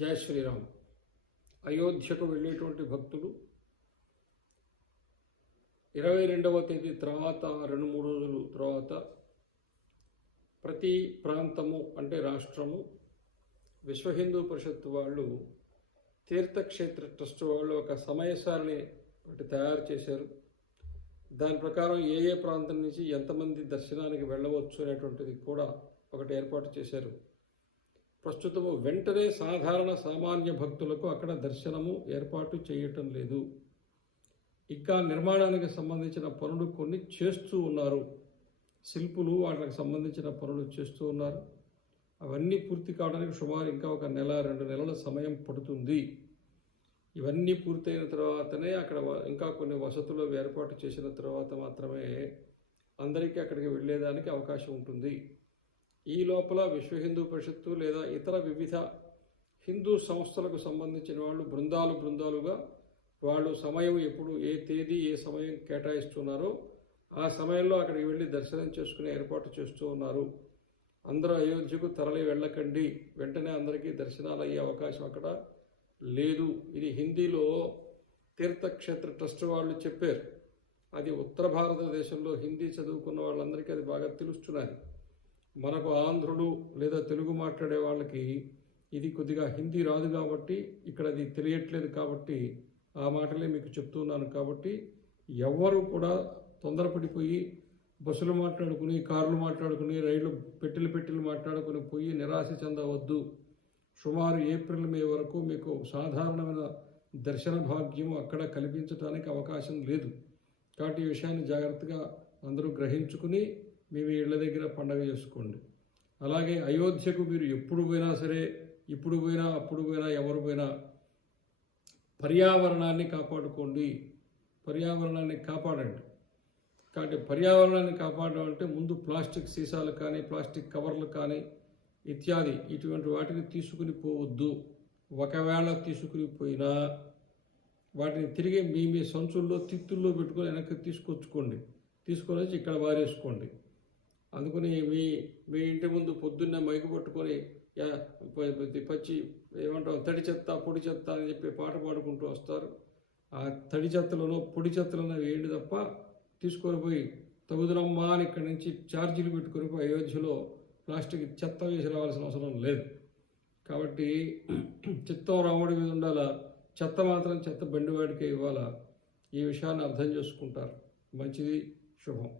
జయ శ్రీరామ్. అయోధ్యకు వెళ్ళేటువంటి భక్తులు ఇరవై రెండవ తేదీ తర్వాత రెండు మూడు రోజులు తర్వాత ప్రతి ప్రాంతము అంటే రాష్ట్రము విశ్వ హిందూ పరిషత్ వాళ్ళు తీర్థక్షేత్ర ట్రస్ట్ వాళ్ళు ఒక సమయసారిని ఒకటి తయారు చేశారు. దాని ప్రకారం ఏ ఏ ప్రాంతం నుంచి ఎంతమంది దర్శనానికి వెళ్ళవచ్చు అనేటువంటిది కూడా ఒకటి ఏర్పాటు చేశారు. ప్రస్తుతము వెంటనే సాధారణ సామాన్య భక్తులకు అక్కడ దర్శనము ఏర్పాటు చేయటం లేదు. ఇంకా నిర్మాణానికి సంబంధించిన పనులు కొన్ని చేస్తూ ఉన్నారు. శిల్పులు వాటికి సంబంధించిన పనులు చేస్తూ ఉన్నారు. అవన్నీ పూర్తి కావడానికి సుమారు ఇంకా ఒక నెల రెండు నెలల సమయం పడుతుంది. ఇవన్నీ పూర్తయిన తర్వాతనే అక్కడ ఇంకా కొన్ని వసతులు ఏర్పాటు చేసిన తర్వాత మాత్రమే అందరికీ అక్కడికి వెళ్ళేదానికి అవకాశం ఉంటుంది. ఈ లోపల విశ్వ హిందూ పరిషత్తు లేదా ఇతర వివిధ హిందూ సంస్థలకు సంబంధించిన వాళ్ళు బృందాలు బృందాలుగా వాళ్ళు సమయం ఎప్పుడు ఏ తేదీ ఏ సమయం కేటాయిస్తున్నారో ఆ సమయంలో అక్కడికి వెళ్ళి దర్శనం చేసుకునే ఏర్పాటు చేస్తూ ఉన్నారు. అందరూ అయోధ్యకు తరలి వెళ్ళకండి. వెంటనే అందరికీ దర్శనాలు అయ్యే అవకాశం అక్కడ లేదు. ఇది హిందీలో తీర్థక్షేత్ర ట్రస్ట్ వాళ్ళు చెప్పారు. అది ఉత్తర భారతదేశంలో హిందీ చదువుకున్న వాళ్ళందరికీ అది బాగా తెలుస్తున్నది. మనకు ఆంధ్రులు లేదా తెలుగు మాట్లాడే వాళ్ళకి ఇది కొద్దిగా హిందీ రాదు కాబట్టి ఇక్కడ అది తెలియట్లేదు కాబట్టి ఆ మాటలే మీకు చెప్తున్నాను కాబట్టి ఎవ్వరూ కూడా తొందరపడిపోయి బస్సులు మాట్లాడుకుని కార్లు మాట్లాడుకుని రైళ్ళు పెట్టెలు పెట్టెలు మాట్లాడుకుని పోయి నిరాశ చెందవద్దు. సుమారు ఏప్రిల్ మే వరకు మీకు సాధారణమైన దర్శన భాగ్యం అక్కడ కల్పించడానికి అవకాశం లేదు. కాబట్టి ఈ విషయాన్ని జాగ్రత్తగా అందరూ గ్రహించుకుని మీ ఇళ్ళ దగ్గర పండగ చేసుకోండి. అలాగే అయోధ్యకు మీరు ఎప్పుడు పోయినా సరే ఇప్పుడు పోయినా అప్పుడు పోయినా ఎవరు పోయినా పర్యావరణాన్ని కాపాడుకోండి. పర్యావరణాన్ని కాపాడండి. కాబట్టి పర్యావరణాన్ని కాపాడడం అంటే ముందు ప్లాస్టిక్ సీసాలు కానీ ప్లాస్టిక్ కవర్లు కానీ ఇత్యాది ఇటువంటి వాటిని తీసుకుని పోవద్దు. ఒకవేళ తీసుకుని పోయినా వాటిని తిరిగి మీ మీ సంచుల్లో తిత్తుల్లో పెట్టుకొని వెనక్కి తీసుకొచ్చుకోండి. తీసుకొని వచ్చి ఇక్కడ వారేసుకోండి. అందుకని మీ మీ ఇంటి ముందు పొద్దున్నే మైకు పట్టుకొని పచ్చి ఏమంటాం తడి చెత్త పొడి చెత్త అని చెప్పి పాట పాడుకుంటూ వస్తారు. ఆ తడి చెత్తలను పొడి చెత్తలను వేయండి తప్ప తీసుకొని పోయి తగుదనమ్మా అని ఇక్కడి నుంచి ఛార్జీలు పెట్టుకొని పోయి అయోధ్యలో ప్లాస్టిక్ చెత్త వేసి రావాల్సిన అవసరం లేదు. కాబట్టి చిత్తం రాముడి మీద ఉండాలా? చెత్త మాత్రం చెత్త బండివాడికే ఇవ్వాలా? ఈ విషయాన్ని అర్థం చేసుకుంటారు. మంచిది. శుభం.